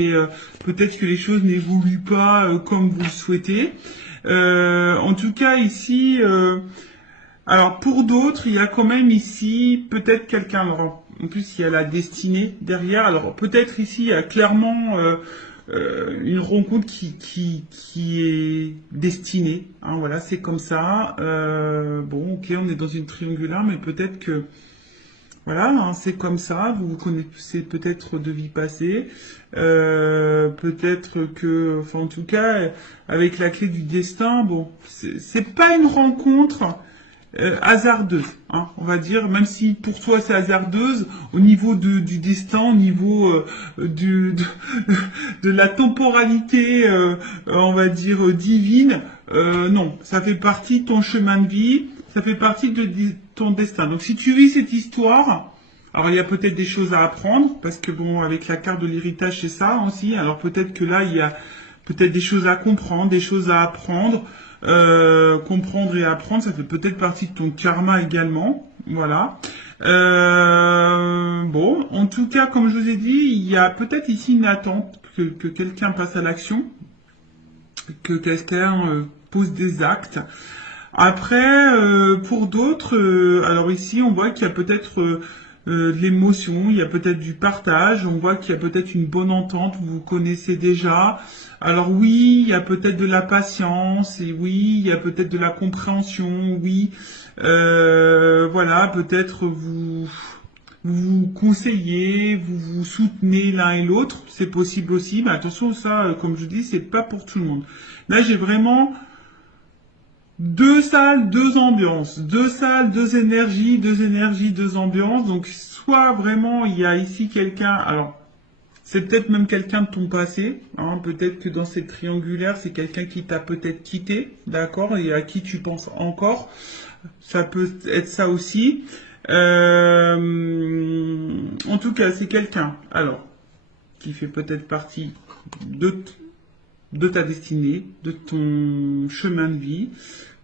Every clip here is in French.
et peut-être que les choses n'évoluent pas comme vous le souhaitez. En tout cas, ici, alors pour d'autres, il y a quand même ici peut-être quelqu'un. Alors, en plus, il y a la destinée derrière. Alors peut-être ici, il y a clairement une rencontre qui est destinée. Hein, voilà, c'est comme ça. Bon, ok, on est dans une triangulaire, mais peut-être que voilà, hein, c'est comme ça. Vous vous connaissez peut-être de vie passée. Peut-être que, enfin, en tout cas, avec la clé du destin, bon, c'est pas une rencontre hasardeuse, hein, on va dire, même si pour toi c'est hasardeuse, au niveau du destin, au niveau de la temporalité, on va dire, divine, non, ça fait partie de ton chemin de vie, ça fait partie de ton destin. Donc si tu vis cette histoire, alors il y a peut-être des choses à apprendre, parce que bon, avec la carte de l'héritage, c'est ça aussi, alors peut-être que là, il y a peut-être des choses à comprendre, des choses à apprendre. Comprendre et apprendre, ça fait peut-être partie de ton karma également. Voilà. Bon, en tout cas, comme je vous ai dit, il y a peut-être ici une attente que quelqu'un passe à l'action, que quelqu'un pose des actes. Après, pour d'autres, alors ici, on voit qu'il y a peut-être de l'émotion, il y a peut-être du partage, on voit qu'il y a peut-être une bonne entente, vous vous connaissez déjà. Alors oui, il y a peut-être de la patience, et oui, il y a peut-être de la compréhension, oui. Voilà, peut-être vous conseillez, vous vous soutenez l'un et l'autre, c'est possible aussi, mais attention, ça, comme je dis, c'est pas pour tout le monde. Là, j'ai vraiment deux salles, deux ambiances. Deux salles, deux énergies, deux ambiances. Donc, soit vraiment, il y a ici quelqu'un, alors, c'est peut-être même quelqu'un de ton passé, hein, peut-être que dans cette triangulaire, c'est quelqu'un qui t'a peut-être quitté, d'accord, et à qui tu penses encore. Ça peut être ça aussi. En tout cas, c'est quelqu'un, alors, qui fait peut-être partie de ta destinée, de ton chemin de vie.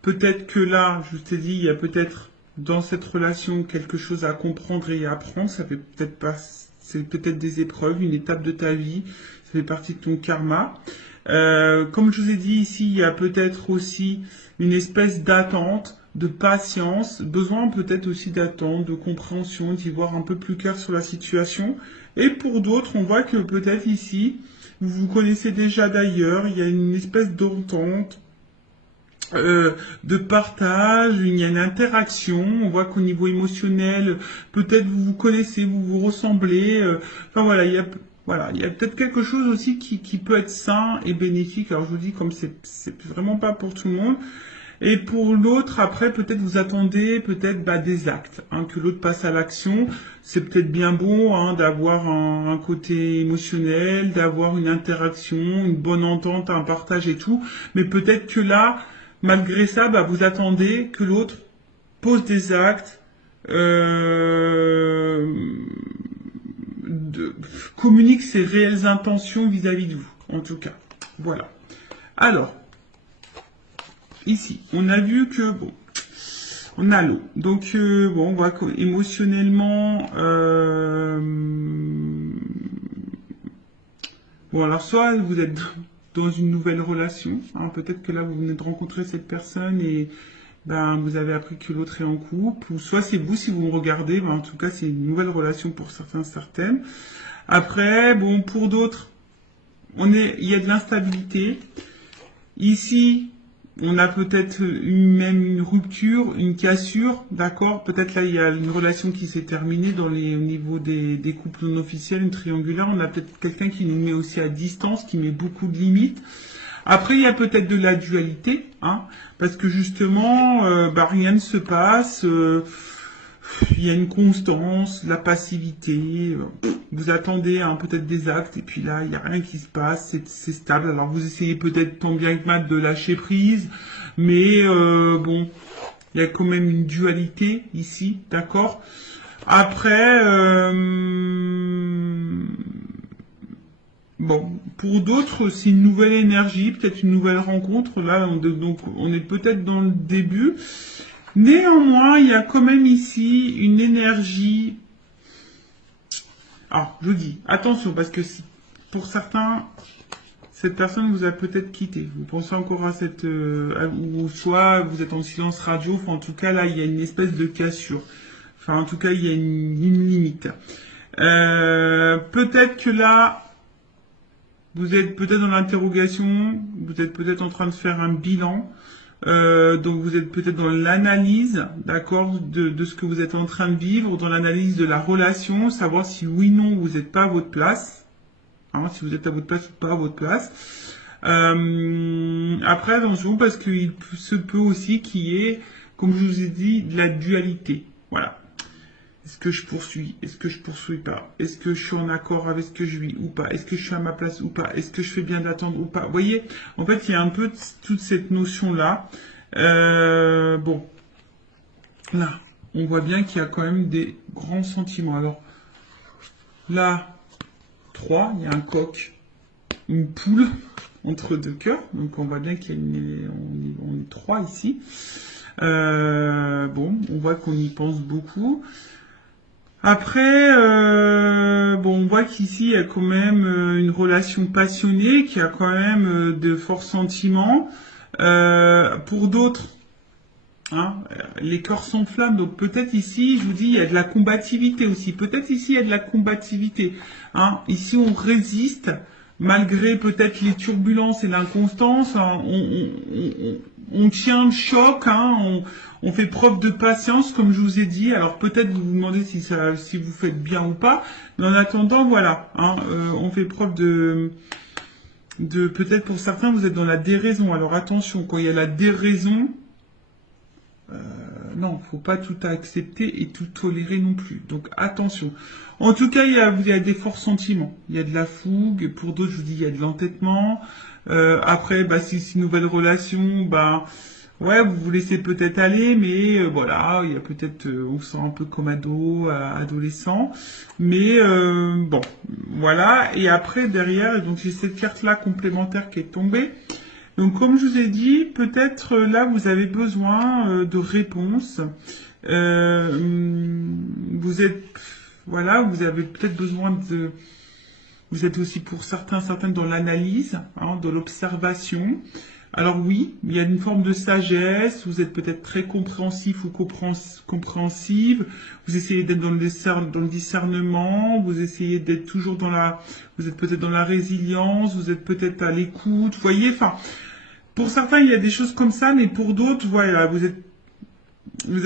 Peut-être que là, je t'ai dit, il y a peut-être dans cette relation quelque chose à comprendre et à apprendre. Ça fait peut-être pas, c'est peut-être des épreuves, une étape de ta vie. Ça fait partie de ton karma. Comme je vous ai dit ici, il y a peut-être aussi une espèce d'attente, de patience, besoin peut-être aussi d'attente, de compréhension, d'y voir un peu plus clair sur la situation. Et pour d'autres, on voit que peut-être ici, vous vous connaissez déjà d'ailleurs, il y a une espèce d'entente, de partage, il y a une interaction, on voit qu'au niveau émotionnel, peut-être vous vous connaissez, vous vous ressemblez, enfin voilà, il y a peut-être quelque chose aussi qui peut être sain et bénéfique. Alors je vous dis, comme c'est vraiment pas pour tout le monde. Et pour l'autre, après, peut-être vous attendez peut-être des actes, hein, que l'autre passe à l'action. C'est peut-être bien beau hein, d'avoir un côté émotionnel, d'avoir une interaction, une bonne entente, un partage et tout. Mais peut-être que là, malgré ça, vous attendez que l'autre pose des actes, communique ses réelles intentions vis-à-vis de vous, en tout cas. Voilà. Alors, ici, on a vu que, bon, on a l'eau. Donc, bon, on voit qu'émotionnellement, bon, alors soit vous êtes dans une nouvelle relation, hein, peut-être que là, vous venez de rencontrer cette personne et vous avez appris que l'autre est en couple, ou soit c'est vous, si vous me regardez, en tout cas, c'est une nouvelle relation pour certains, certaines. Après, bon, pour d'autres, il y a de l'instabilité. Ici, on a peut-être même une rupture, une cassure, d'accord. Peut-être là, il y a une relation qui s'est terminée au niveau des couples non officiels, une triangulaire. On a peut-être quelqu'un qui nous met aussi à distance, qui met beaucoup de limites. Après, il y a peut-être de la dualité, hein, parce que justement, rien ne se passe. Il y a une constance, la passivité. Vous attendez peut-être des actes et puis là, il n'y a rien qui se passe, c'est stable. Alors vous essayez peut-être tant bien que mal de lâcher prise, mais bon, il y a quand même une dualité ici, d'accord. Après, bon, pour d'autres, c'est une nouvelle énergie, peut-être une nouvelle rencontre. Là, donc, on est peut-être dans le début. Néanmoins, il y a quand même ici une énergie. Alors, je vous dis, attention, parce que pour certains, cette personne vous a peut-être quitté. Vous pensez encore à cette... ou soit vous êtes en silence radio. Enfin, en tout cas, là, il y a une espèce de cassure. Enfin, en tout cas, il y a une limite. Peut-être que là, vous êtes peut-être dans l'interrogation. Vous êtes peut-être en train de faire un bilan. Donc vous êtes peut-être dans l'analyse, d'accord, de ce que vous êtes en train de vivre, dans l'analyse de la relation, savoir si oui ou non vous n'êtes pas à votre place, hein, si vous êtes à votre place ou pas à votre place. Après attention parce qu'il se peut aussi qu'il y ait, comme je vous ai dit, de la dualité. Voilà. Est-ce que je poursuis? Est-ce que je poursuis pas? Est-ce que je suis en accord avec ce que je vis ou pas? Est-ce que je suis à ma place ou pas? Est-ce que je fais bien d'attendre ou pas? Vous voyez, en fait, il y a un peu toute cette notion-là. Bon, là, on voit bien qu'il y a quand même des grands sentiments. Alors, là, 3, il y a un coq, une poule entre deux cœurs. Donc, on voit bien qu'il y a on est 3 ici. Bon, on voit qu'on y pense beaucoup. Après, bon, on voit qu'ici, il y a quand même une relation passionnée, qui a quand même de forts sentiments. Pour d'autres, hein, les cœurs s'enflamment, donc peut-être ici, je vous dis, il y a de la combativité aussi. Peut-être ici, il y a de la combativité. Hein. Ici, on résiste, malgré peut-être les turbulences et l'inconstance. Hein, on tient le choc, hein, on fait preuve de patience, comme je vous ai dit. Alors peut-être vous vous demandez si vous faites bien ou pas, mais en attendant, voilà, hein, on fait preuve de peut-être pour certains vous êtes dans la déraison. Alors attention, quand il y a la déraison, non, faut pas tout accepter et tout tolérer non plus. Donc attention. En tout cas, il y a des forts sentiments. Il y a de la fougue. Pour d'autres, je vous dis, il y a de l'entêtement. Après, bah, si c'est une nouvelle relation, bah, ouais, vous vous laissez peut-être aller, mais voilà, il y a peut-être, on se sent un peu comme adolescent. Mais bon, voilà. Et après, derrière, donc j'ai cette carte-là complémentaire qui est tombée. Donc, comme je vous ai dit, peut-être là, vous avez besoin de réponses. Vous êtes, voilà, vous avez peut-être besoin de... Vous êtes aussi pour certaines dans l'analyse, hein, dans l'observation. Alors oui, il y a une forme de sagesse, vous êtes peut-être très compréhensif ou compréhensive, vous essayez d'être dans le discernement, vous essayez d'être toujours vous êtes peut-être dans la résilience, vous êtes peut-être à l'écoute, vous voyez, enfin, pour certains il y a des choses comme ça, mais pour d'autres, voilà, vous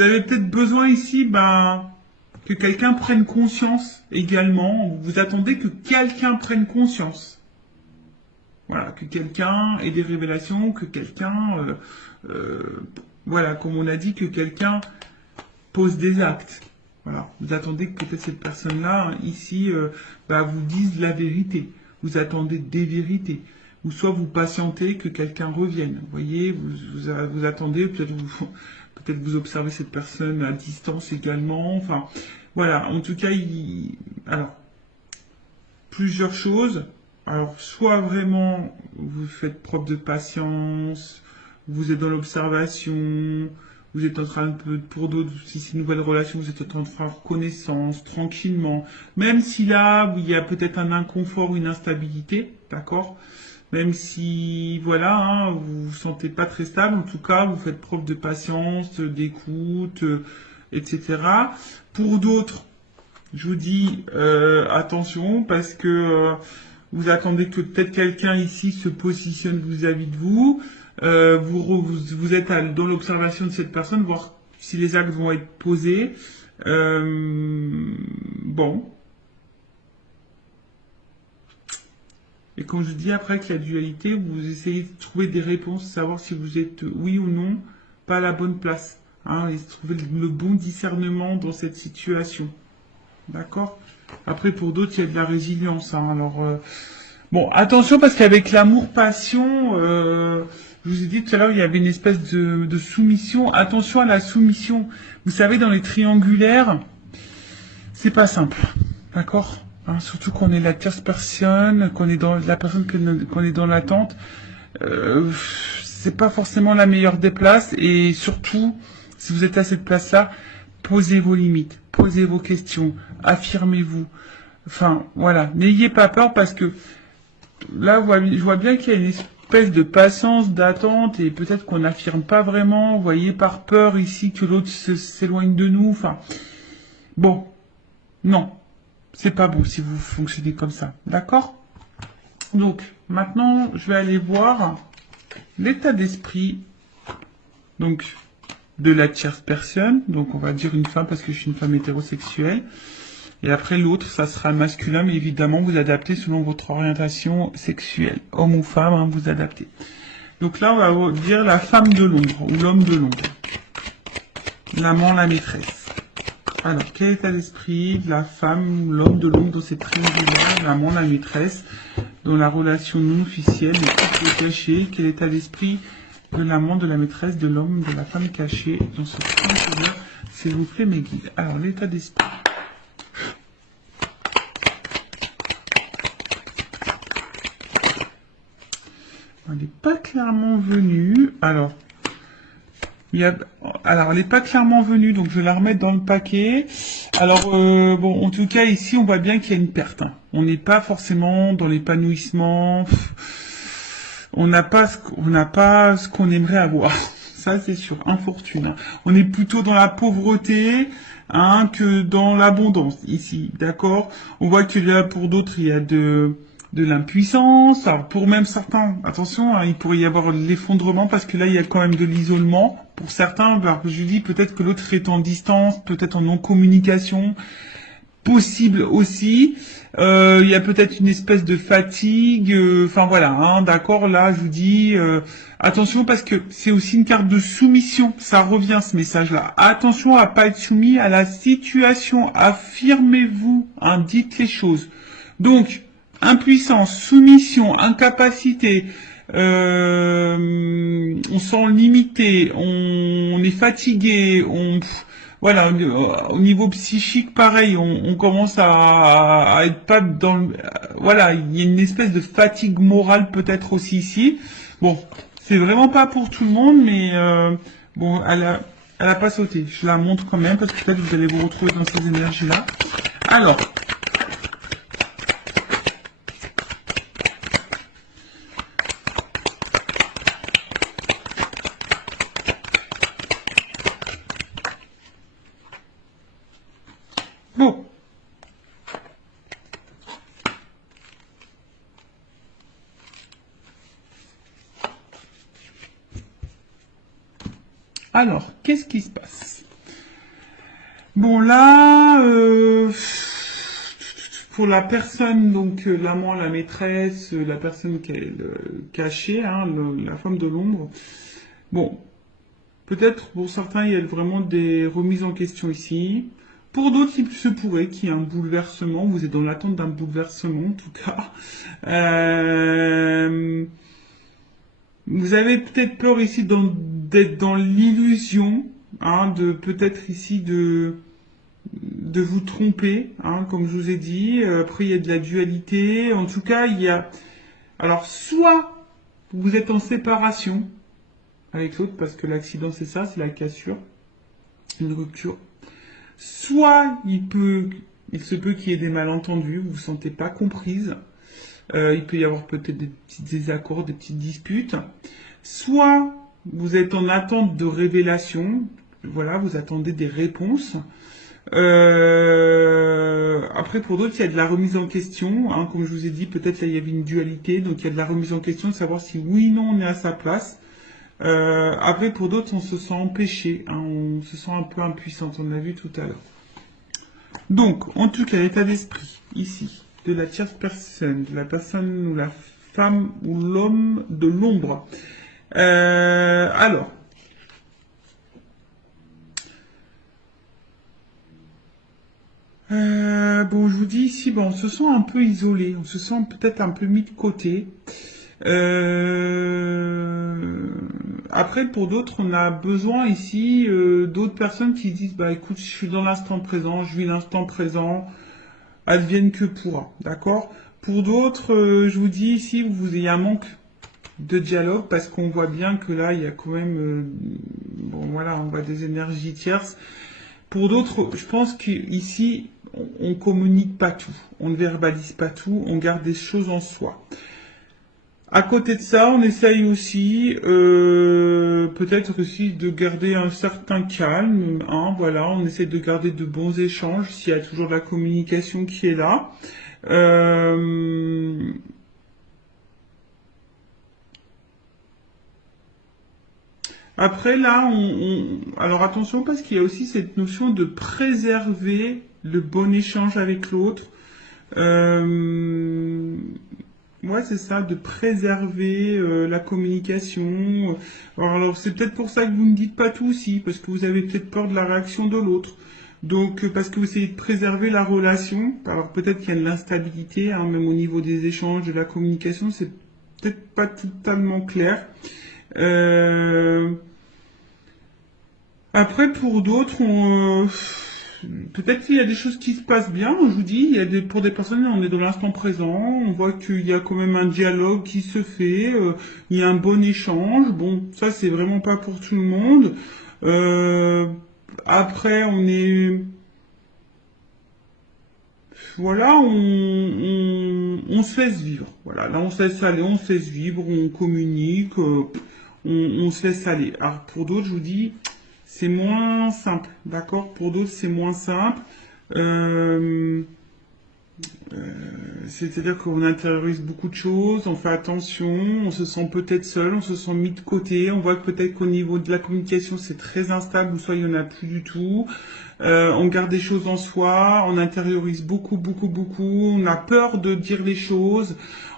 avez peut-être besoin ici, que quelqu'un prenne conscience également, vous attendez que quelqu'un prenne conscience. Voilà, que quelqu'un ait des révélations, que quelqu'un, voilà, comme on a dit, que quelqu'un pose des actes. Voilà, vous attendez que peut-être cette personne-là, ici, vous dise la vérité. Vous attendez des vérités. Ou soit vous patientez que quelqu'un revienne. Vous voyez, vous attendez, peut-être vous observez cette personne à distance également. Enfin, voilà, en tout cas, alors, plusieurs choses. Alors, soit vraiment, vous faites preuve de patience, vous êtes dans l'observation, vous êtes en train de, pour d'autres, si c'est une nouvelle relation, vous êtes en train de faire connaissance, tranquillement. Même si là, il y a peut-être un inconfort, une instabilité, d'accord? Même si, voilà, hein, vous vous sentez pas très stable, en tout cas, vous faites preuve de patience, d'écoute, etc. Pour d'autres, je vous dis, attention, parce que... vous attendez que peut-être quelqu'un ici se positionne vis-à-vis de vous. Vous êtes dans l'observation de cette personne, voir si les actes vont être posés. Bon. Et comme je dis, après, avec la dualité, vous essayez de trouver des réponses, savoir si vous êtes, oui ou non, pas à la bonne place. Hein, et trouver le bon discernement dans cette situation. D'accord ? Après, pour d'autres, il y a de la résilience. Hein. Alors, bon, attention, parce qu'avec l'amour-passion, je vous ai dit tout à l'heure, il y avait une espèce de soumission. Attention à la soumission. Vous savez, dans les triangulaires, c'est pas simple. D'accord, hein, surtout qu'on est la tierce personne, qu'on est dans la personne qu'on est dans l'attente. C'est pas forcément la meilleure des places. Et surtout, si vous êtes à cette place-là, posez vos limites, posez vos questions, affirmez-vous. Enfin, voilà, n'ayez pas peur parce que là, je vois bien qu'il y a une espèce de patience, d'attente, et peut-être qu'on n'affirme pas vraiment, vous voyez, par peur ici que l'autre s'éloigne de nous. Enfin, bon, non, c'est pas beau si vous fonctionnez comme ça, d'accord? Donc, maintenant, je vais aller voir l'état d'esprit, donc, de la tierce personne. Donc, on va dire une femme parce que je suis une femme hétérosexuelle. Et après, l'autre, ça sera masculin, mais évidemment, vous adaptez selon votre orientation sexuelle. Homme ou femme, hein, vous adaptez. Donc là, on va dire la femme de l'ombre, ou l'homme de l'ombre. L'amant, la maîtresse. Alors, quel état d'esprit de la femme, l'homme de l'ombre dans cette triangulaire, l'amant, la maîtresse, dans la relation non officielle, le couple caché, quel état d'esprit de l'amant, de la maîtresse, de l'homme, de la femme cachée dans ce triangulaire, s'il vous plaît, mes guides. Alors, l'état d'esprit. Elle n'est pas clairement venue. Alors, elle n'est pas clairement venue, donc je vais la remettre dans le paquet. Alors, bon, en tout cas, ici, on voit bien qu'il y a une perte. Hein. On n'est pas forcément dans l'épanouissement. On n'a pas ce qu'on aimerait avoir. Ça, c'est sûr. Infortune. Hein. On est plutôt dans la pauvreté hein, que dans l'abondance, ici. D'accord? On voit que là, pour d'autres, il y a de l'impuissance. Alors pour même certains, attention, hein, il pourrait y avoir l'effondrement parce que là il y a quand même de l'isolement. Pour certains, ben, je dis peut-être que l'autre est en distance, peut-être en non-communication, possible aussi. Il y a peut-être une espèce de fatigue. Enfin voilà, hein, d'accord. Là, je vous dis attention parce que c'est aussi une carte de soumission. Ça revient ce message-là. Attention à pas être soumis à la situation. Affirmez-vous, hein, dites les choses. Donc impuissance, soumission, incapacité, on sent limité, on est fatigué, voilà, au niveau psychique, pareil, on commence à être pas dans le, voilà, il y a une espèce de fatigue morale peut-être aussi ici. Bon, c'est vraiment pas pour tout le monde, mais bon, elle a pas sauté. Je la montre quand même parce que peut-être vous allez vous retrouver dans ces énergies-là. Alors. Bon. Alors, qu'est-ce qui se passe? Bon, là, pour la personne, donc l'amant, la maîtresse, la personne qui est cachée, hein, la femme de l'ombre, bon, peut-être pour certains, il y a vraiment des remises en question ici. Pour d'autres, il se pourrait qu'il y ait un bouleversement. Vous êtes dans l'attente d'un bouleversement, en tout cas. Vous avez peut-être peur ici d'être dans l'illusion, hein, de peut-être ici de vous tromper, hein, comme je vous ai dit. Après, il y a de la dualité. En tout cas, il y a... Alors, soit vous êtes en séparation avec l'autre, parce que l'accident, c'est ça, c'est la cassure, une rupture. Soit il se peut qu'il y ait des malentendus, vous vous sentez pas comprise. Il peut y avoir peut-être des petits désaccords, des petites disputes. Soit vous êtes en attente de révélation, voilà, vous attendez des réponses. Après, pour d'autres, il y a de la remise en question. Hein, comme je vous ai dit, peut-être là, il y avait une dualité, donc il y a de la remise en question de savoir si oui ou non on est à sa place. Après, pour d'autres, on se sent empêché, hein, on se sent un peu impuissante, on l'a vu tout à l'heure. Donc, en tout cas, l'état d'esprit, ici, de la tierce personne, de la personne ou la femme ou l'homme de l'ombre. Alors, bon, je vous dis ici, bon, on se sent un peu isolé, on se sent peut-être un peu mis de côté. Après, pour d'autres, on a besoin ici d'autres personnes qui disent, bah écoute, je suis dans l'instant présent, je vis l'instant présent, advienne que pourra, d'accord? Pour d'autres, je vous dis ici, il y a un manque de dialogue parce qu'on voit bien que là, il y a quand même, bon voilà, on voit des énergies tierces. Pour d'autres, je pense qu'ici, on communique pas tout, on ne verbalise pas tout, on garde des choses en soi. À côté de ça, on essaye aussi, peut-être aussi de garder un certain calme, hein, voilà, on essaie de garder de bons échanges s'il y a toujours de la communication qui est là. Euh, Après là, alors attention parce qu'il y a aussi cette notion de préserver le bon échange avec l'autre. Euh, Ouais, c'est ça, de préserver la communication. Alors, c'est peut-être pour ça que vous ne dites pas tout aussi, parce que vous avez peut-être peur de la réaction de l'autre. Donc, parce que vous essayez de préserver la relation. Alors, peut-être qu'il y a de l'instabilité, hein, même au niveau des échanges, de la communication, c'est peut-être pas totalement clair. Euh, Après, pour d'autres, peut-être qu'il y a des choses qui se passent bien. Je vous dis, il y a pour des personnes, on est dans l'instant présent. On voit qu'il y a quand même un dialogue qui se fait. Il y a un bon échange. Bon, ça, c'est vraiment pas pour tout le monde. Euh, Après, voilà, on se laisse vivre. Voilà, là, on se laisse aller, on se laisse vivre, on communique, on se laisse aller. Alors, pour d'autres, je vous dis, c'est moins simple, d'accord? Pour d'autres, c'est moins simple. Euh, C'est-à-dire qu'on intériorise beaucoup de choses, on fait attention, on se sent peut-être seul, on se sent mis de côté, on voit que peut-être qu'au niveau de la communication c'est très instable ou soit il n'y en a plus du tout. On garde des choses en soi, on intériorise beaucoup, beaucoup, beaucoup, on a peur de dire les choses.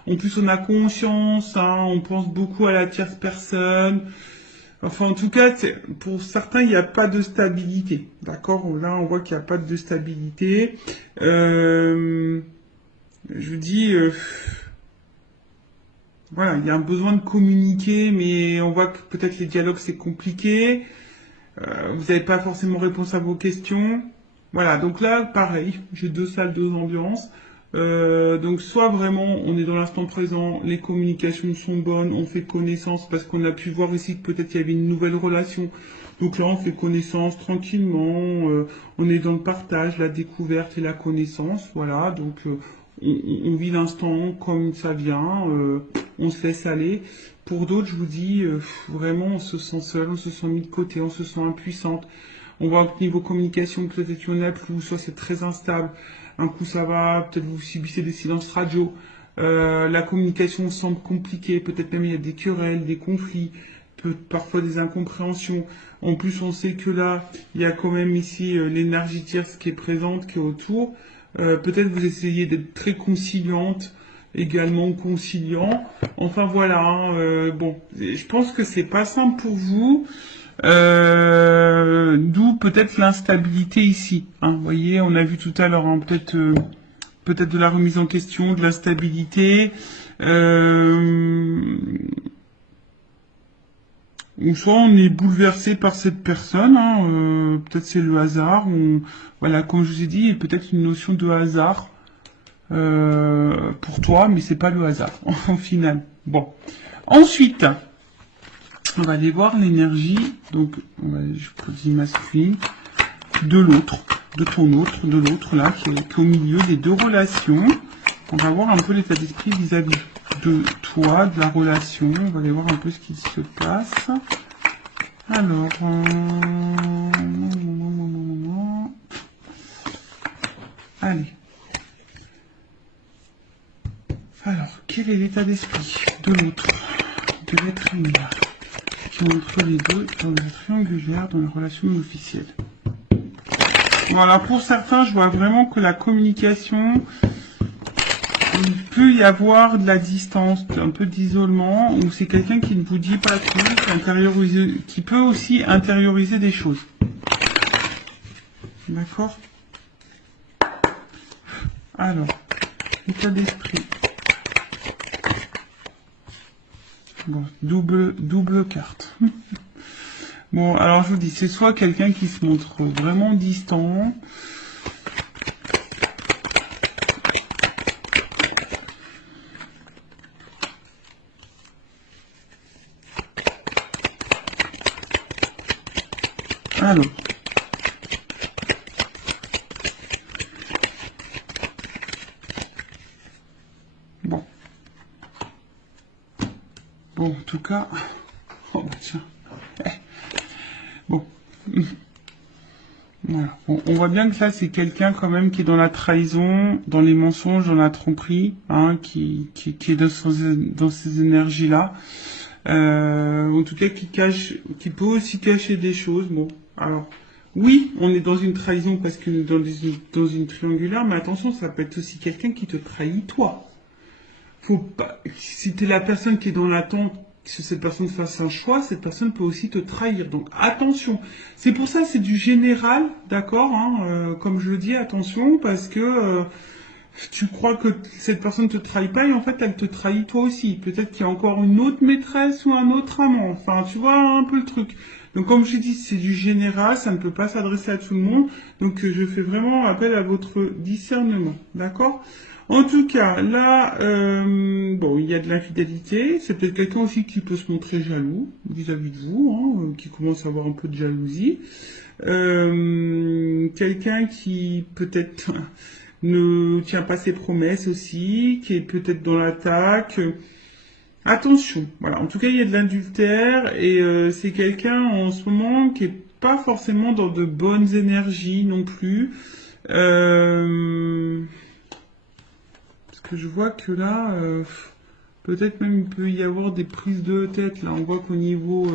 En plus on a conscience, hein, on pense beaucoup à la tierce personne. Enfin, en tout cas, pour certains, il n'y a pas de stabilité. D'accord? Là, on voit qu'il n'y a pas de stabilité. Euh, je vous dis, voilà, il y a un besoin de communiquer, mais on voit que peut-être les dialogues c'est compliqué. Vous n'avez pas forcément réponse à vos questions. Voilà, donc là, pareil, j'ai deux salles, deux ambiances. Donc soit vraiment on est dans l'instant présent, les communications sont bonnes, on fait connaissance parce qu'on a pu voir ici que peut-être il y avait une nouvelle relation. Donc là on fait connaissance tranquillement, on est dans le partage, la découverte et la connaissance, voilà. Donc on vit l'instant comme ça vient, on se laisse aller. Pour d'autres, je vous dis, vraiment on se sent seul, on se sent mis de côté, on se sent impuissante. On voit que niveau communication, peut-être qu'il y en a plus, soit c'est très instable. Un coup ça va, peut-être vous subissez des silences radio. La communication semble compliquée, peut-être même il y a des querelles, des conflits, parfois des incompréhensions. En plus, on sait que là, il y a quand même ici l'énergie tierce qui est présente, qui est autour. Peut-être vous essayez d'être très conciliante, également conciliant. Enfin voilà, hein, bon, je pense que c'est pas simple pour vous. D'où peut-être l'instabilité ici. Hein. Vous voyez, on a vu tout à l'heure, hein, peut-être de la remise en question, de l'instabilité. Ou soit on est bouleversé par cette personne, hein, peut-être c'est le hasard. Voilà, comme je vous ai dit, il y a peut-être une notion de hasard pour toi, mais c'est pas le hasard au final. Bon. Ensuite, on va aller voir l'énergie, donc je choisis masculine, de l'autre, de ton autre, de l'autre là, qui est au milieu des deux relations. On va voir un peu l'état d'esprit vis-à-vis de toi, de la relation. On va aller voir un peu ce qui se passe. Alors, allez. Alors, quel est l'état d'esprit de l'autre, de l'être humain qui est entre les deux dans le triangulaire, dans la relation officielle? Voilà, pour certains, je vois vraiment que la communication, il peut y avoir de la distance, un peu d'isolement, ou c'est quelqu'un qui ne vous dit pas tout, qui peut aussi intérioriser des choses. D'accord? Alors, état d'esprit. Bon, double carte. Bon, alors je vous dis, c'est soit quelqu'un qui se montre vraiment distant. Alors. Bon. Bon, en tout cas... Oh, bah tiens. Bon. Voilà. Bon, on voit bien que ça, c'est quelqu'un quand même qui est dans la trahison, dans les mensonges, dans la tromperie, hein, qui est dans ces énergies-là. En tout cas, qui peut aussi cacher des choses. Bon, alors, oui, on est dans une trahison parce que dans une triangulaire, mais attention, ça peut être aussi quelqu'un qui te trahit toi. Faut pas, si t'es la personne qui est dans l'attente que cette personne fasse un choix, cette personne peut aussi te trahir. Donc attention. C'est pour ça, c'est du général, d'accord, hein, comme je le dis, attention, parce que tu crois que cette personne te trahit pas et en fait elle te trahit toi aussi. Peut-être qu'il y a encore une autre maîtresse ou un autre amant. Enfin, tu vois un peu le truc. Donc comme je dis, c'est du général, ça ne peut pas s'adresser à tout le monde. Donc je fais vraiment appel à votre discernement, d'accord? En tout cas, là, bon, il y a de l'infidélité. C'est peut-être quelqu'un aussi qui peut se montrer jaloux vis-à-vis de vous, hein, qui commence à avoir un peu de jalousie. Quelqu'un qui peut-être ne tient pas ses promesses aussi, qui est peut-être dans l'attaque. Attention, voilà. En tout cas, il y a de l'adultère et c'est quelqu'un en ce moment qui est pas forcément dans de bonnes énergies non plus. Parce que je vois que là, peut-être même il peut y avoir des prises de tête. Là, on voit qu'au niveau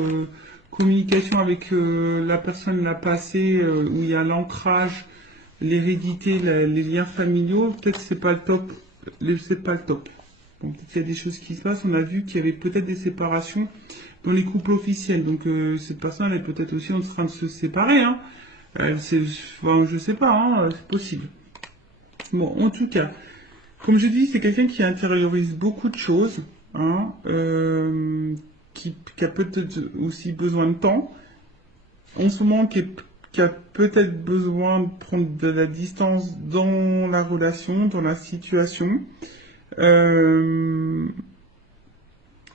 communication avec la personne, la passée, où il y a l'ancrage, l'hérédité, les liens familiaux, peut-être c'est pas le top. C'est pas le top. Bon, peut-être qu'il y a des choses qui se passent. On a vu qu'il y avait peut-être des séparations dans les couples officiels. Donc cette personne, elle est peut-être aussi en train de se séparer. Hein. Enfin, je sais pas, hein, c'est possible. Bon, en tout cas, comme je dis, c'est quelqu'un qui intériorise beaucoup de choses, hein, qui a peut-être aussi besoin de temps. En ce moment, qui a peut-être besoin de prendre de la distance dans la relation, dans la situation.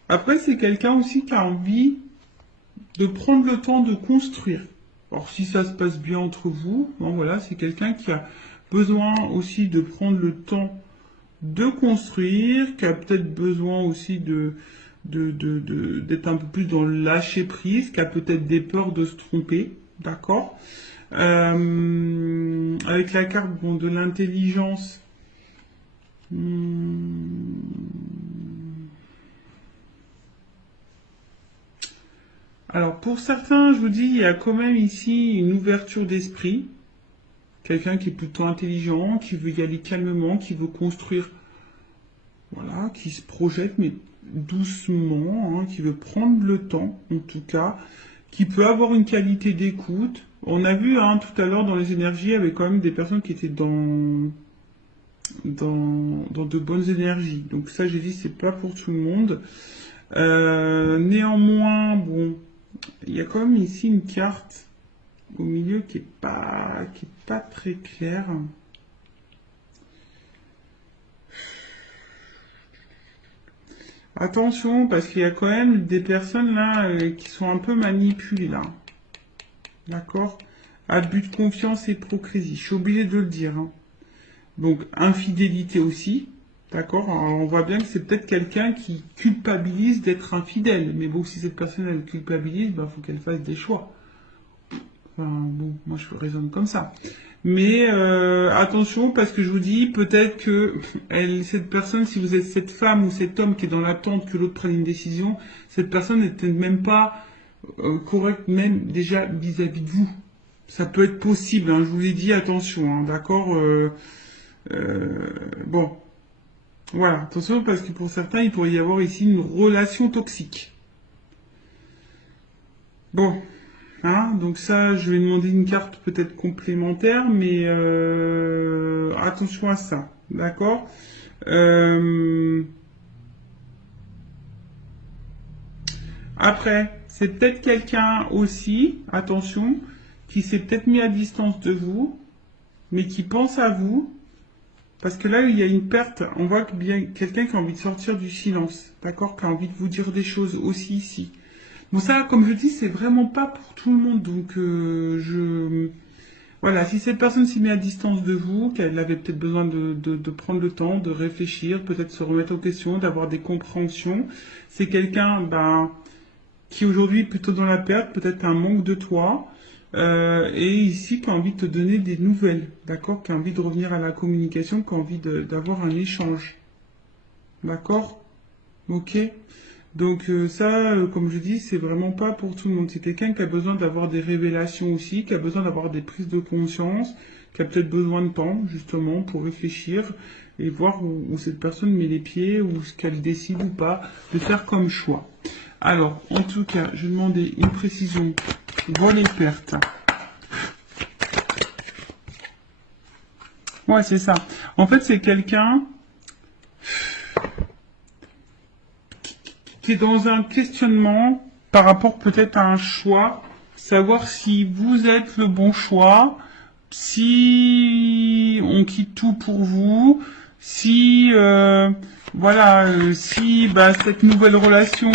Après, c'est quelqu'un aussi qui a envie de prendre le temps de construire. Alors, si ça se passe bien entre vous, bon, voilà, c'est quelqu'un qui a besoin aussi de prendre le temps de construire, qui a peut-être besoin aussi d'être un peu plus dans le lâcher prise, qui a peut-être des peurs de se tromper, d'accord. Avec la carte bon, de l'intelligence, alors pour certains, je vous dis, il y a quand même ici une ouverture d'esprit. Quelqu'un qui est plutôt intelligent, qui veut y aller calmement, qui veut construire, voilà, qui se projette, mais doucement, hein, qui veut prendre le temps, en tout cas, qui peut avoir une qualité d'écoute. On a vu hein, tout à l'heure dans les énergies, il y avait quand même des personnes qui étaient dans de bonnes énergies. Donc ça, j'ai dit, c'est pas pour tout le monde. Néanmoins, bon, il y a quand même ici une carte au milieu qui est pas très claire. Attention, parce qu'il y a quand même des personnes là qui sont un peu manipulées là. D'accord? Abus de confiance et hypocrisie. Je suis obligé de le dire. Hein. Donc, infidélité aussi. D'accord? On voit bien que c'est peut-être quelqu'un qui culpabilise d'être infidèle. Mais bon, si cette personne elle culpabilise, il faut qu'elle fasse des choix. Enfin, bon, moi je raisonne comme ça. Mais attention, parce que je vous dis, peut-être que cette personne, si vous êtes cette femme ou cet homme qui est dans l'attente que l'autre prenne une décision, cette personne n'était même pas correcte, même déjà vis-à-vis de vous. Ça peut être possible, hein, je vous ai dit, attention, hein, d'accord bon, voilà, attention, parce que pour certains, il pourrait y avoir ici une relation toxique. Bon. Hein, donc ça, je vais demander une carte peut-être complémentaire, mais attention à ça, d'accord. Après, c'est peut-être quelqu'un aussi, attention, qui s'est peut-être mis à distance de vous, mais qui pense à vous, parce que là, il y a une perte, on voit que bien quelqu'un qui a envie de sortir du silence, d'accord, qui a envie de vous dire des choses aussi ici. Bon ça, comme je dis, c'est vraiment pas pour tout le monde, donc Voilà, si cette personne s'y met à distance de vous, qu'elle avait peut-être besoin de prendre le temps, de réfléchir, peut-être se remettre en question, d'avoir des compréhensions, c'est quelqu'un qui aujourd'hui est plutôt dans la perte, peut-être un manque de toi, et ici qui a envie de te donner des nouvelles, d'accord, qui a envie de revenir à la communication, qui a envie d'avoir un échange, d'accord, ok. Donc ça, comme je dis, c'est vraiment pas pour tout le monde. C'est quelqu'un qui a besoin d'avoir des révélations aussi, qui a besoin d'avoir des prises de conscience, qui a peut-être besoin de temps justement pour réfléchir et voir où cette personne met les pieds ou ce qu'elle décide ou pas de faire comme choix. Alors, en tout cas, je vais demander une précision. Vol et perte. Ouais, c'est ça. En fait, c'est quelqu'un qui est dans un questionnement par rapport peut-être à un choix, savoir si vous êtes le bon choix, si on quitte tout pour vous, si si cette nouvelle relation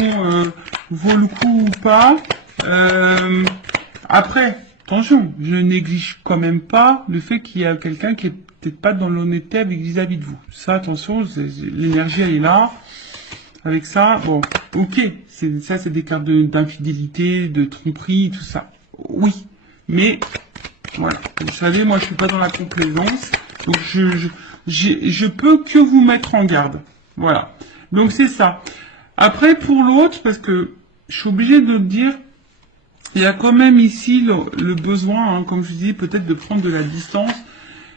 vaut le coup ou pas. Après, attention, je néglige quand même pas le fait qu'il y a quelqu'un qui est peut-être pas dans l'honnêteté avec vis-à-vis de vous. Ça, attention, l'énergie elle est là. Avec ça, bon, ok, c'est des cartes d'infidélité, de tromperie, tout ça. Oui, mais voilà, vous savez, moi je suis pas dans la complaisance, donc je peux que vous mettre en garde. Voilà, donc c'est ça. Après pour l'autre, parce que je suis obligé de le dire, il y a quand même ici le besoin, hein, comme je dis, peut-être de prendre de la distance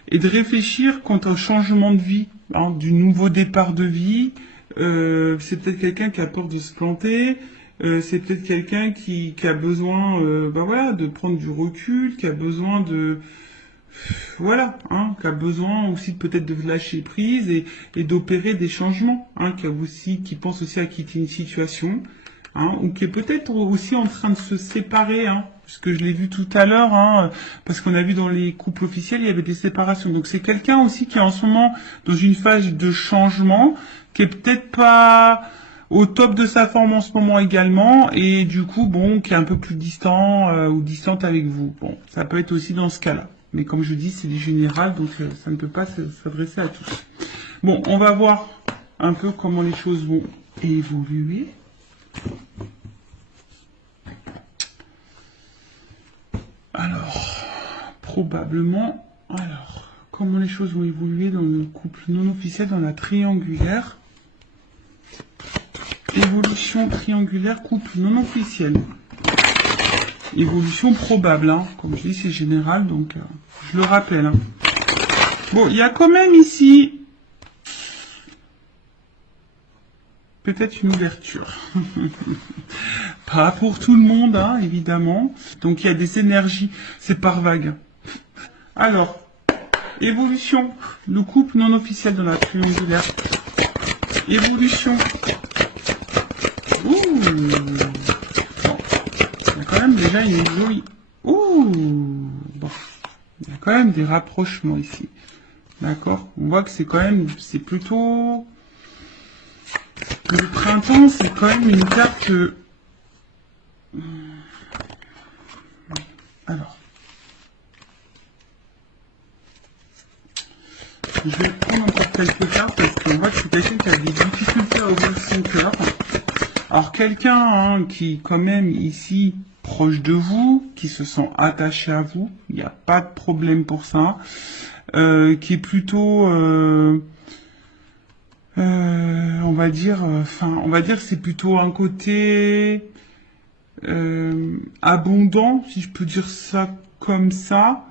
et de réfléchir quant au changement de vie, hein, du nouveau départ de vie. C'est peut-être quelqu'un qui a peur de se planter, c'est peut-être quelqu'un qui a besoin de prendre du recul, qui a besoin qui a besoin aussi peut-être de lâcher prise et d'opérer des changements, hein, qui pense aussi à quitter une situation, hein, ou qui est peut-être aussi en train de se séparer, hein, puisque je l'ai vu tout à l'heure, hein, parce qu'on a vu dans les couples officiels, il y avait des séparations. Donc c'est quelqu'un aussi qui est en ce moment dans une phase de changement, qui est peut-être pas au top de sa forme en ce moment également, et du coup, bon, qui est un peu plus distant ou distante avec vous. Bon, ça peut être aussi dans ce cas-là. Mais comme je dis, c'est du général, donc ça ne peut pas s'adresser à tous. Bon, on va voir un peu comment les choses vont évoluer. Alors, probablement, comment les choses vont évoluer dans le couple non officiel, dans la triangulaire. Évolution triangulaire, couple non officiel. Évolution probable, hein. Comme je dis, c'est général, donc je le rappelle. Hein. Bon, il y a quand même ici peut-être une ouverture. Pas pour tout le monde, hein, évidemment. Donc il y a des énergies, c'est par vague. Alors, évolution, le couple non officiel dans la triangulaire. Évolution. Ouh. Bon. Il y a quand même déjà une jolie. Ouh. Bon. Il y a quand même des rapprochements ici. D'accord. On voit que c'est quand même, c'est plutôt. Le printemps, c'est quand même une carte. Alors. Je vais prendre encore quelques cartes parce qu'on voit que c'est quelqu'un qui a des difficultés à ouvrir son cœur. Alors quelqu'un hein, qui quand même ici proche de vous, qui se sent attaché à vous, il n'y a pas de problème pour ça, qui est plutôt, on va dire c'est plutôt un côté abondant, si je peux dire ça comme ça.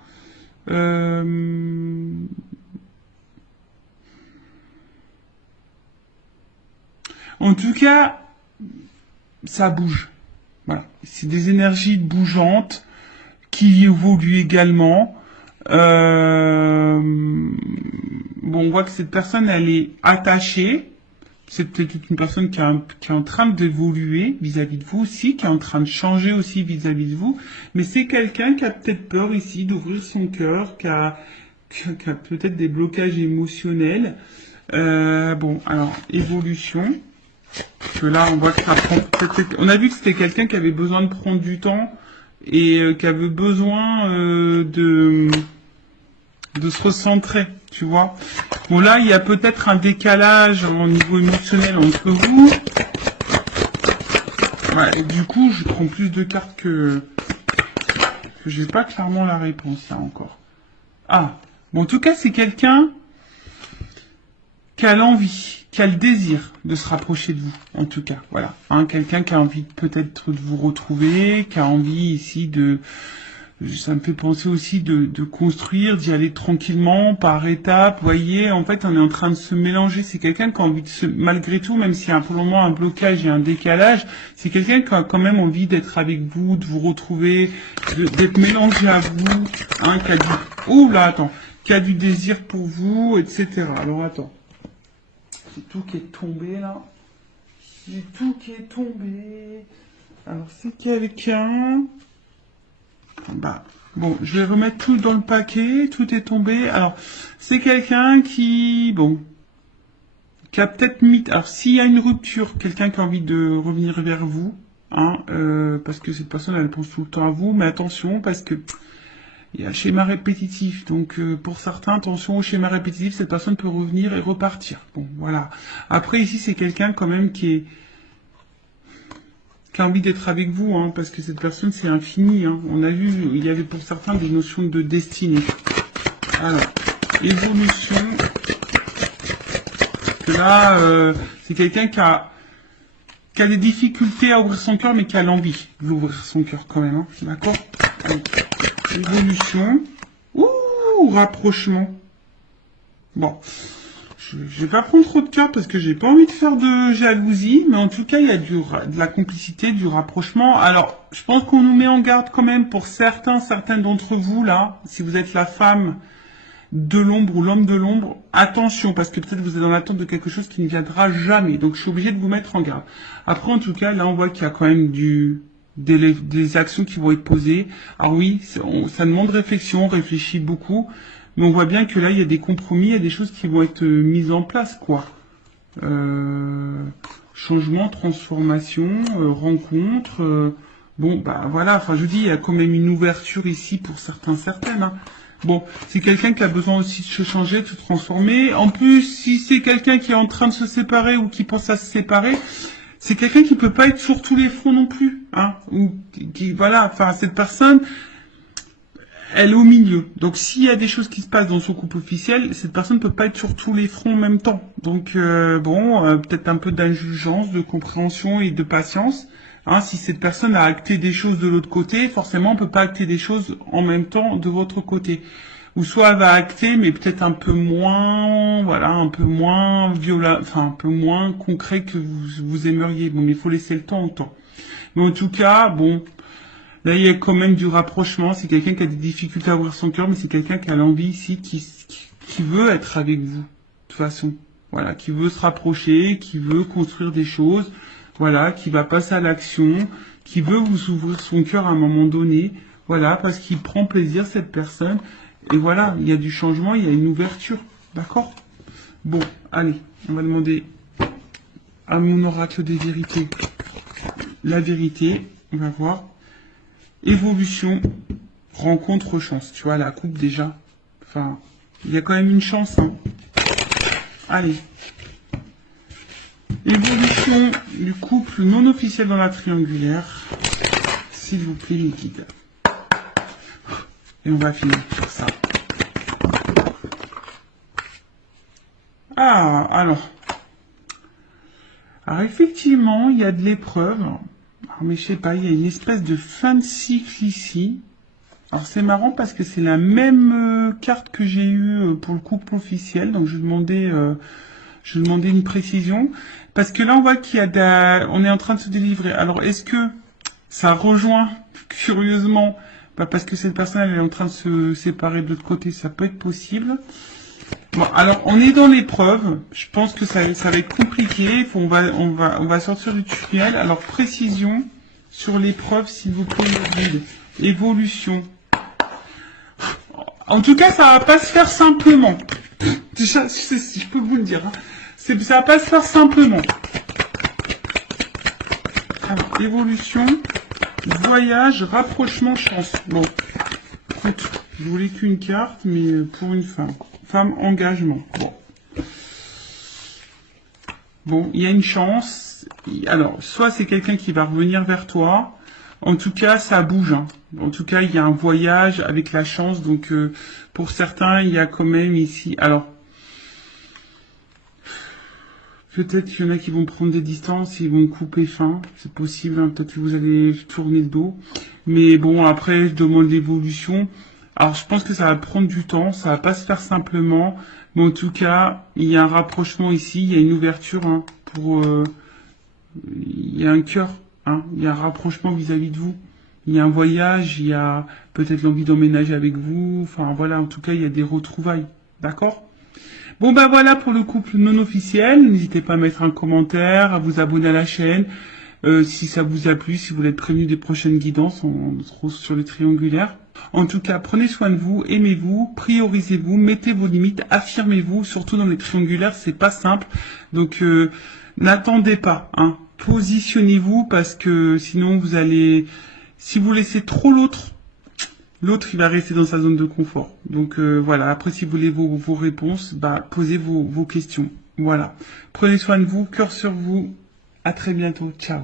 En tout cas, ça bouge. Voilà. C'est des énergies bougeantes qui évoluent également. Bon, on voit que cette personne, elle est attachée. C'est peut-être une personne qui est en train d'évoluer vis-à-vis de vous aussi, qui est en train de changer aussi vis-à-vis de vous. Mais c'est quelqu'un qui a peut-être peur ici d'ouvrir son cœur, qui a peut-être des blocages émotionnels. Bon, alors, évolution. Que là, on voit que ça prend. On a vu que c'était quelqu'un qui avait besoin de prendre du temps et qu'elle veut besoin de se recentrer, tu vois. Bon, là, il y a peut-être un décalage au niveau émotionnel entre vous. Ouais, et du coup, je prends plus de cartes que j'ai pas clairement la réponse, là, encore. Ah, bon, en tout cas, c'est quelqu'un qui a l'envie, qui a le désir de se rapprocher de vous, en tout cas, voilà. Hein, quelqu'un qui a envie peut-être de vous retrouver, qui a envie ici de... Ça me fait penser aussi de construire, d'y aller tranquillement, par étapes. Vous voyez, en fait, on est en train de se mélanger. C'est quelqu'un qui a envie de se... Malgré tout, même s'il y a pour le moment un blocage et un décalage, c'est quelqu'un qui a quand même envie d'être avec vous, de vous retrouver, d'être mélangé à vous, hein, qui a du... Ouh là, attends. Qui a du désir pour vous, etc. Alors, attends. C'est tout qui est tombé, là. C'est tout qui est tombé. Alors, c'est quelqu'un... Bah, bon, je vais remettre tout dans le paquet, tout est tombé. Alors, c'est quelqu'un qui, bon, qui a peut-être mis... Alors, s'il y a une rupture, quelqu'un qui a envie de revenir vers vous, hein, parce que cette personne, elle pense tout le temps à vous, mais attention, parce que il y a un schéma répétitif. Donc, pour certains, attention au schéma répétitif, cette personne peut revenir et repartir. Bon, voilà. Après, ici, c'est quelqu'un quand même qui a envie d'être avec vous, hein, parce que cette personne, c'est infini. Hein. On a vu, il y avait pour certains des notions de destinée. Alors, évolution. Là, c'est quelqu'un qui a des difficultés à ouvrir son cœur, mais qui a l'envie d'ouvrir son cœur quand même. Hein. D'accord. Allez. Évolution. Ouh, rapprochement. Bon. Je vais pas prendre trop de cartes parce que j'ai pas envie de faire de jalousie, mais en tout cas, il y a de la complicité, du rapprochement. Alors, je pense qu'on nous met en garde quand même pour certaines d'entre vous, là, si vous êtes la femme de l'ombre ou l'homme de l'ombre, attention, parce que peut-être vous êtes dans l'attente de quelque chose qui ne viendra jamais. Donc, je suis obligé de vous mettre en garde. Après, en tout cas, là, on voit qu'il y a quand même des actions qui vont être posées. Alors oui, ça demande réflexion, on réfléchit beaucoup. Mais on voit bien que là, il y a des compromis, il y a des choses qui vont être mises en place, quoi. Changement, transformation, rencontre. Bon, bah voilà, enfin je vous dis, il y a quand même une ouverture ici pour certaines. Hein. Bon, c'est quelqu'un qui a besoin aussi de se changer, de se transformer. En plus, si c'est quelqu'un qui est en train de se séparer ou qui pense à se séparer, c'est quelqu'un qui peut pas être sur tous les fronts non plus. Hein, ou qui voilà, enfin cette personne... Elle est au milieu. Donc, s'il y a des choses qui se passent dans son couple officiel, cette personne ne peut pas être sur tous les fronts en même temps. Donc, peut-être un peu d'indulgence, de compréhension et de patience. Hein, si cette personne a acté des choses de l'autre côté, forcément, on peut pas acter des choses en même temps de votre côté. Ou soit elle va acter, mais peut-être un peu moins, voilà, un peu moins violent, enfin, un peu moins concret que vous aimeriez. Bon, mais il faut laisser le temps au temps. Mais en tout cas, bon... Là, il y a quand même du rapprochement. C'est quelqu'un qui a des difficultés à ouvrir son cœur, mais c'est quelqu'un qui a l'envie ici, qui veut être avec vous. De toute façon. Voilà. Qui veut se rapprocher, qui veut construire des choses. Voilà. Qui va passer à l'action. Qui veut vous ouvrir son cœur à un moment donné. Voilà. Parce qu'il prend plaisir, cette personne. Et voilà. Il y a du changement, il y a une ouverture. D'accord? Bon. Allez. On va demander à mon oracle des vérités. La vérité. On va voir. Évolution, rencontre, chance. Tu vois, la coupe déjà. Enfin, il y a quand même une chance. Hein. Allez. Évolution du couple non officiel dans la triangulaire. S'il vous plaît, les guides. Et on va finir sur ça. Ah, alors. Alors, effectivement, il y a de l'épreuve. Mais je sais pas, il y a une espèce de fin de cycle ici. Alors c'est marrant parce que c'est la même carte que j'ai eue pour le couple officiel. Donc je demandais une précision. Parce que là on voit qu'il y a on est en train de se délivrer. Alors est-ce que ça rejoint, curieusement, parce que cette personne elle est en train de se séparer de l'autre côté, ça peut être possible. Bon, alors on est dans l'épreuve. Je pense que ça va être compliqué. On va sortir du tunnel. Alors précision sur l'épreuve, s'il vous plaît, guide. Évolution. En tout cas, ça va pas se faire simplement. Déjà, je peux vous le dire. Hein. Ça va pas se faire simplement. Alors, évolution. Voyage, rapprochement, chance. Bon, écoute, je voulais qu'une carte, mais pour une femme. Femme, engagement. Bon. Bon, il y a une chance. Alors, soit c'est quelqu'un qui va revenir vers toi. En tout cas, ça bouge. Hein. En tout cas, il y a un voyage avec la chance. Donc, pour certains, il y a quand même ici... Alors, peut-être qu'il y en a qui vont prendre des distances, ils vont couper fin. C'est possible, hein. Peut-être que vous allez tourner le dos. Mais bon, après, je demande l'évolution. Alors, je pense que ça va prendre du temps. Ça va pas se faire simplement. Mais en tout cas, il y a un rapprochement ici. Il y a une ouverture hein, pour... il y a un cœur. Hein, il y a un rapprochement vis-à-vis de vous. Il y a un voyage. Il y a peut-être l'envie d'emménager avec vous. Enfin, voilà. En tout cas, il y a des retrouvailles. D'accord ? Bon ben voilà pour le couple non officiel, n'hésitez pas à mettre un commentaire, à vous abonner à la chaîne, si ça vous a plu, si vous voulez être prévenu des prochaines guidances, on se retrouve sur les triangulaires. En tout cas, prenez soin de vous, aimez-vous, priorisez-vous, mettez vos limites, affirmez-vous, surtout dans les triangulaires, c'est pas simple, donc n'attendez pas, hein. Positionnez-vous parce que sinon vous allez, si vous laissez trop l'autre, il va rester dans sa zone de confort. Donc voilà, après si vous voulez vos réponses, bah, posez vos questions. Voilà. Prenez soin de vous, cœur sur vous. À très bientôt. Ciao.